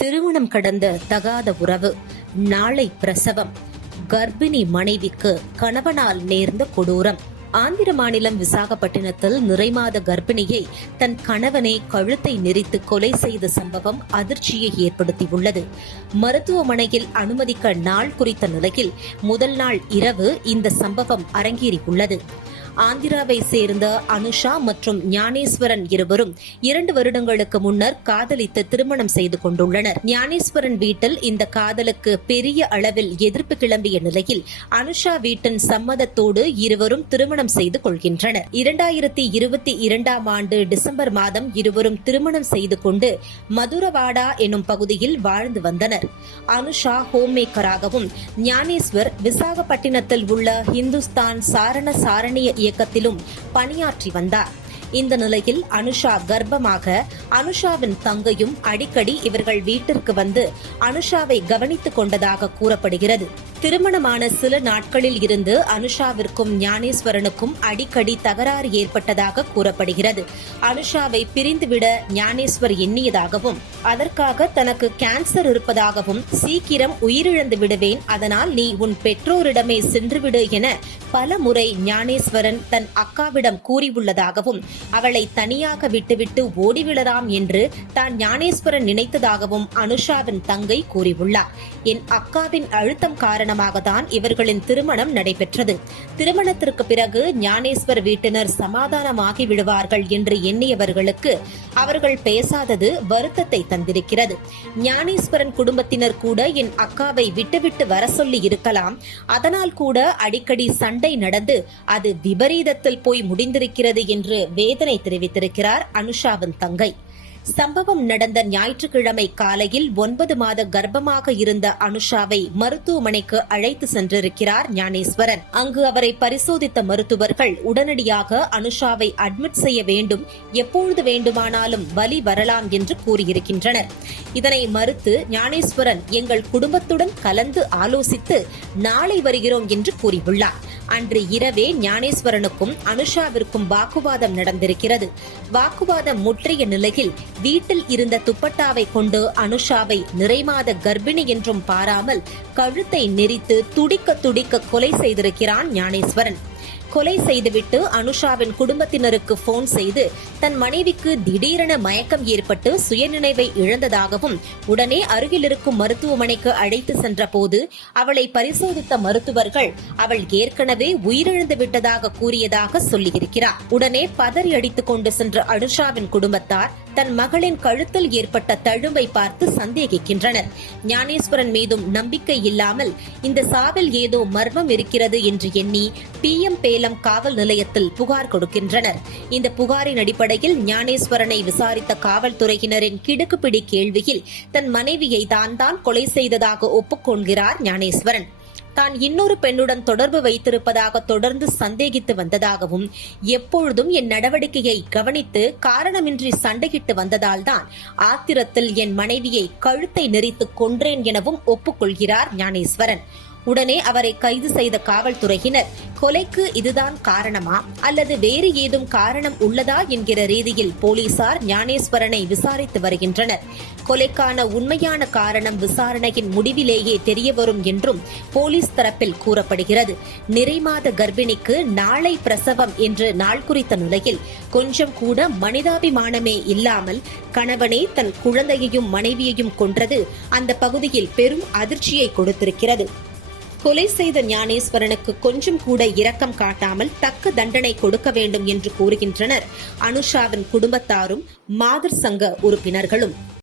திருமணம் கடந்த தகாத உறவு. நாளை பிரசவம். கர்ப்பிணி மனைவிக்கு கணவனால் நேர்ந்த கொடூரம். ஆந்திர மாநிலம் விசாகப்பட்டினத்தில் நிறைமாத கர்ப்பிணியை தன் கணவனை கழுத்தை நெரித்து கொலை செய்த சம்பவம் அதிர்ச்சியை ஏற்படுத்தியுள்ளது. மருத்துவமனையில் அனுமதிக்க நாள் குறித்த நிலையில் முதல் நாள் இரவு இந்த சம்பவம் அரங்கேறியுள்ளது. ஆந்திராவை சேர்ந்த அனுஷா மற்றும் ஞானேஸ்வரன் இருவரும் இரண்டு வருடங்களுக்கு முன்னர் காதலித்து திருமணம் செய்து கொண்டுள்ளனர். ஞானேஸ்வரன் வீட்டில் இந்த காதலுக்கு பெரிய அளவில் எதிர்ப்பு கிளம்பிய நிலையில் அனுஷா வீட்டின் சம்மதத்தோடு இருவரும் திருமணம் செய்து கொள்கின்றனர். இரண்டாயிரத்தி இருபத்தி இரண்டாம் ஆண்டு டிசம்பர் மாதம் இருவரும் திருமணம் செய்து கொண்டு மதுரவாடா எனும் பகுதியில் வாழ்ந்து வந்தனர். அனுஷா ஹோம் மேக்கராகவும் ஞானேஸ்வர் விசாகப்பட்டினத்தில் உள்ள ஹிந்துஸ்தான் சாரண சாரணிய இயக்கத்திலும் பணியாற்றி வந்தார். இந்த நிலையில் அனுஷா கர்ப்பமாக அனுஷாவின் தங்கையும் அடிக்கடி இவர்கள் வீட்டிற்கு வந்து அனுஷாவை கவனித்துக் கொண்டதாக கூறப்படுகிறது. திருமணமான சில நாட்களில் இருந்து அனுஷாவிற்கும் ஞானேஸ்வரனுக்கும் அடிக்கடி தகராறு ஏற்பட்டதாக கூறப்படுகிறது. அனுஷாவை பிரிந்துவிட ஞானேஸ்வர் எண்ணியதாகவும் அதற்காக தனக்கு கேன்சர் இருப்பதாகவும் சீக்கிரம் உயிரிழந்து விடுவேன் அதனால் நீ உன் பெற்றோரிடமே சென்றுவிடு என பல முறை ஞானேஸ்வரன் தன் அக்காவிடம் கூறியுள்ளதாகவும் அவளை தனியாக விட்டுவிட்டு ஓடிவிடலாம் என்று தான் ஞானேஸ்வரன் நினைத்ததாகவும் அனுஷாவின் தங்கை கூறியுள்ளார். என் அக்காவின் அழுத்தம் காரணம் காரணமாகத்தான் இவர்களின் திருமணம் நடைபெற்றது. திருமணத்திற்கு பிறகு ஞானேஸ்வர் வீட்டினர் சமாதானமாகி விடுவார்கள் என்று எண்ணியவர்களுக்கு அவர்கள் பேசாதது வருத்தத்தை தந்திருக்கிறது. ஞானேஸ்வரன் குடும்பத்தினர் கூட என் அக்காவை விட்டுவிட்டு வர சொல்லி இருக்கலாம். அதனால் கூட அடிக்கடி சண்டை நடந்து அது விபரீதத்தில் போய் முடிந்திருக்கிறது என்று வேதனை தெரிவித்திருக்கிறார் அனுஷாவின் தங்கை. சம்பவம் நடந்த ஞாயிற்றுக்கிழமை காலையில் ஒன்பது மாத கர்ப்பமாக இருந்த அனுஷாவை மருத்துவமனைக்கு அழைத்து சென்றிருக்கிறார் ஞானேஸ்வரன். அங்கு அவரை பரிசோதித்த மருத்துவர்கள் உடனடியாக அனுஷாவை அட்மிட் செய்ய வேண்டும் எப்பொழுது வேண்டுமானாலும் வலி வரலாம் என்று கூறியிருக்கின்றனர். இதனை மறுத்து ஞானேஸ்வரன் எங்கள் குடும்பத்துடன் கலந்து ஆலோசித்து நாளை வருகிறோம் என்று கூறியுள்ளார். அன்று இரவே ஞானேஸ்வரனுக்கும் அனுஷாவிற்கும் வாக்குவாதம் நடந்திருக்கிறது. வாக்குவாதம் முற்றிய நிலையில் வீட்டில் இருந்த துப்பட்டாவை கொண்டு அனுஷாவை நிறைமாத கர்ப்பிணி என்றும் பாராமல் கழுத்தை நெரித்து துடிக்க துடிக்க கொலை செய்திருக்கிறான் ஞானேஸ்வரன். கொலை செய்துவிட்டு அனுஷாவின் குடும்பத்தினருக்கு போன் செய்து தன் மனைவிக்கு திடீரென மயக்கம் ஏற்பட்டு சுயநினைவை இழந்ததாகவும் உடனே அருகில் இருக்கும் மருத்துவமனைக்கு அழைத்து சென்ற போது அவளை பரிசோதித்த மருத்துவர்கள் அவள் ஏற்கனவே உயிரிழந்து விட்டதாக கூறியதாக சொல்லியிருக்கிறார். உடனே பதறி அடித்துக் கொண்டு சென்ற அனுஷாவின் குடும்பத்தார் தன் மகளின் கழுத்தில் ஏற்பட்ட தழும்பை பார்த்து சந்தேகிக்கின்றனர். ஞானேஸ்வரன் மீதும் நம்பிக்கை இல்லாமல் இந்த சாவில் ஏதோ மர்மம் இருக்கிறது என்று எண்ணி பி எம் பேலம் காவல் நிலையத்தில் புகார் கொடுக்கின்றனர். இந்த புகாரின் அடிப்படையில் ஞானேஸ்வரனை விசாரித்த காவல்துறையினரின் கிடுக்குப்பிடி கேள்வியில் தன் மனைவியை தான் தான் கொலை செய்ததாக ஒப்புக்கொள்கிறார் ஞானேஸ்வரன். தான் இன்னொரு பெண்ணுடன் தொடர்பு வைத்திருப்பதாக தொடர்ந்து சந்தேகித்து வந்ததாகவும் எப்பொழுதும் என் நடவடிக்கையை கவனித்து காரணமின்றி சண்டையிட்டு வந்ததால் தான் ஆத்திரத்தில் என் மனைவியை கழுத்தை நெறித்து கொன்றேன் எனவும் ஒப்புக்கொள்கிறார் ஞானேஸ்வரன். உடனே அவரை கைது செய்த காவல்துறையினர் கொலைக்கு இதுதான் காரணமா? அல்லது வேறு ஏதும் காரணம் உள்ளதா? என்கிற ரீதியில் போலீசார் ஞானேஸ்வரனை விசாரித்து வருகின்றனர். கொலைக்கான உண்மையான காரணம் விசாரணையின் முடிவிலேயே தெரியவரும் என்றும் போலீஸ் தரப்பில் கூறப்படுகிறது. நிறைமாத கர்ப்பிணிக்கு நாளை பிரசவம் என்று நாள் குறித்த நிலையில் கொஞ்சம் கூட மனிதாபிமானமே இல்லாமல் கணவனே தன் குழந்தையையும் மனைவியையும் கொன்றது அந்த பகுதியில் பெரும் அதிர்ச்சியை கொடுத்திருக்கிறது. கொலை செய்த ஞானேஸ்வரனுக்கு கொஞ்சம் கூட இரக்கம் காட்டாமல் தக்க தண்டனை கொடுக்க வேண்டும் என்று கூறுகின்றனர். அனுஷாவின் குடும்பத்தாரும் மாதர் சங்க உறுப்பினர்களும்.